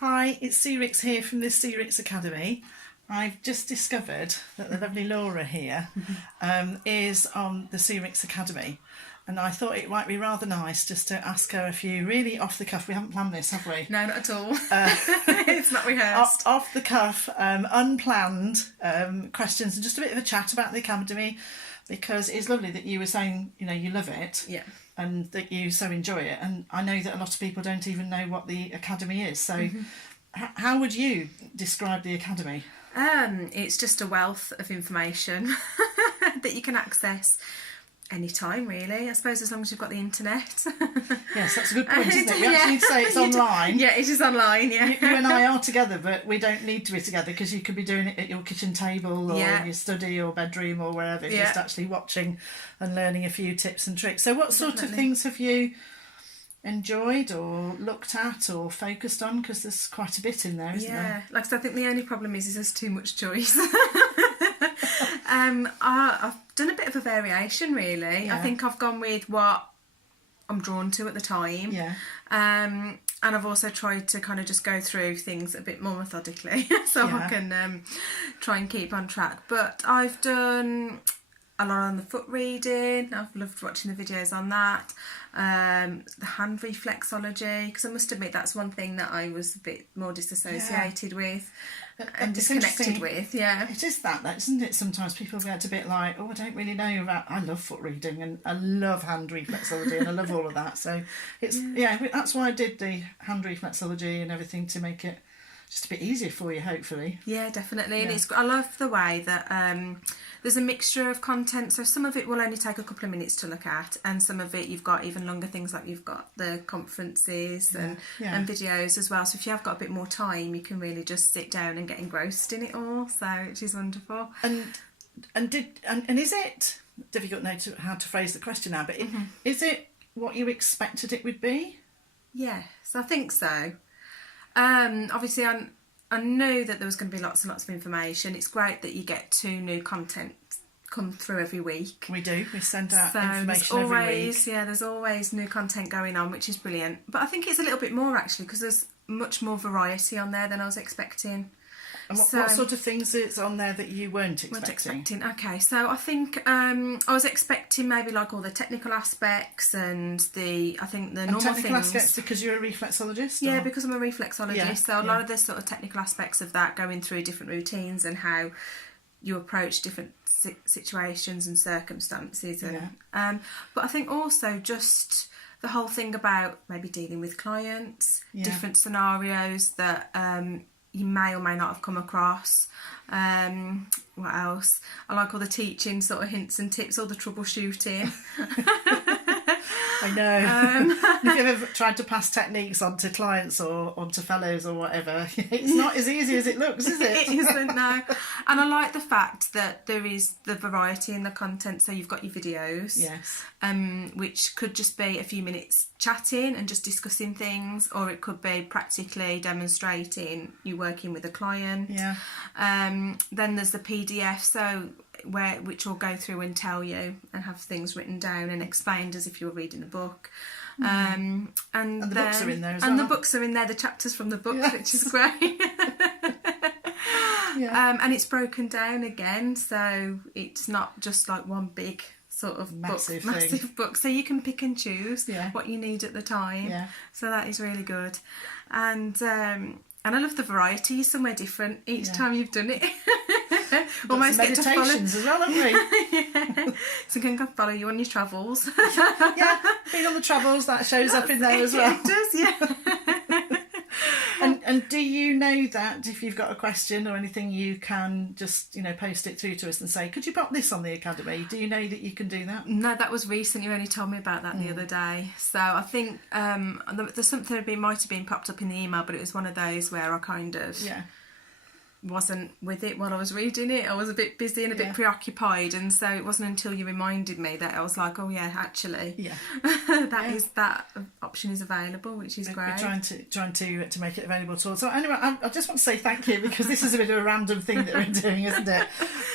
Hi, it's Rix here from the Rix Academy. I've just discovered that the lovely Laura here is on the Rix Academy, and I thought it might be rather nice just to ask her a few really off the cuff. We haven't planned this, have we? No, not at all. It's not rehearsed. Off the cuff, unplanned questions and just a bit of a chat about the Academy, because it's lovely that you were saying, you know, you love it. Yeah. And that you so enjoy it, and I know that a lot of people don't even know what the Academy is. So, how would you describe the Academy? It's just a wealth of information that you can access anytime, really. I suppose as long as you've got the internet. Yes, that's a good point, isn't it? We actually need to say it's online. Yeah, it is online, yeah. You and I are together, but we don't need to be together, because you could be doing it at your kitchen table or your study or bedroom or wherever, just actually watching and learning a few tips and tricks. So what sort of things have you enjoyed or looked at or focused on? Because there's quite a bit in there, isn't there? Yeah, like I said, I think the only problem is there's too much choice. I've done a bit of a variation, really. I think I've gone with what I'm drawn to at the time. Yeah. And I've also tried to kind of just go through things a bit more methodically so I can try and keep on track. But I've done a lot on the foot reading. I've loved watching the videos on that. The hand reflexology, because I must admit that's one thing that I was a bit more disassociated with and disconnected with. Yeah, it is that, isn't it? Sometimes people get a bit like, oh, I don't really know about. I love foot reading and I love hand reflexology and I love all of that. So it's that's why I did the hand reflexology and everything, to make it just a bit easier for you, hopefully. Yeah, definitely. And I love the way that there's a mixture of content. So some of it will only take a couple of minutes to look at, and some of it you've got even longer things, like you've got the conferences and videos as well. So if you have got a bit more time, you can really just sit down and get engrossed in it all. So which is wonderful. And is it difficult now to how to phrase the question now? But is it what you expected it would be? Yes, I think so. Obviously, I knew that there was going to be lots and lots of information. It's great that you get 2 new content come through every week. We do. We send out information every week. Yeah, there's always new content going on, which is brilliant. But I think it's a little bit more, actually, because there's much more variety on there than I was expecting. And what sort of things is on there that you weren't expecting? Okay, so I think I was expecting maybe like all the technical aspects and the normal technical things. Aspects because you're a reflexologist? Yeah, because I'm a reflexologist, so a lot of the sort of technical aspects of that, going through different routines and how you approach different situations and circumstances. And but I think also just the whole thing about maybe dealing with clients, different scenarios that you may or may not have come across. What else? I like all the teaching sort of hints and tips, all the troubleshooting. I know. If you've ever tried to pass techniques onto clients or onto fellows or whatever, it's not as easy as it looks, is it? It isn't, no. And I like the fact that there is the variety in the content. So you've got your videos, which could just be a few minutes chatting and just discussing things, or it could be practically demonstrating you working with a client. Then there's the PDF, so which will go through and tell you and have things written down and explained as if you were reading a book. And the books are in there as well. And the books are in there, the chapters from the books, which is great. And it's broken down again, so it's not just like one big sort of massive book, so you can pick and choose what you need at the time. So that is really good. And I love the variety. Somewhere different each time you've done it. Almost meditations as well, haven't we? So can follow you on your travels. Being on the travels, that shows up in there as well. It does, And do you know that if you've got a question or anything, you can just, post it through to us and say, could you pop this on the Academy? Do you know that you can do that? No, that was recent. You only told me about that the other day. So I think there's something that might have been popped up in the email, but it was one of those where I kind of wasn't with it while I was reading it. I was a bit busy and a bit preoccupied, and so it wasn't until you reminded me that I was like, oh yeah, actually, that option is available, which is great. We're trying to make it available to all. So anyway, I just want to say thank you, because this is a bit of a random thing that we're doing, isn't it?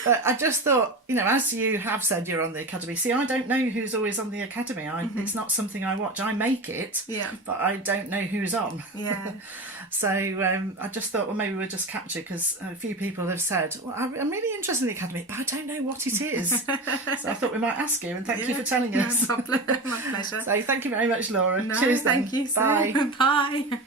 But I just thought, as you have said, you're on the Academy. See, I don't know who's always on the Academy. It's not something I watch. I make it, but I don't know who's on. Yeah. So I just thought, well, maybe we'll just catch it, because a few people have said, well, I'm really interested in the Academy, but I don't know what it is. So I thought we might ask you, and thank you for telling us. No problem. My pleasure. So thank you very much, Laura. No, Cheers then. Thank you. Bye. Bye.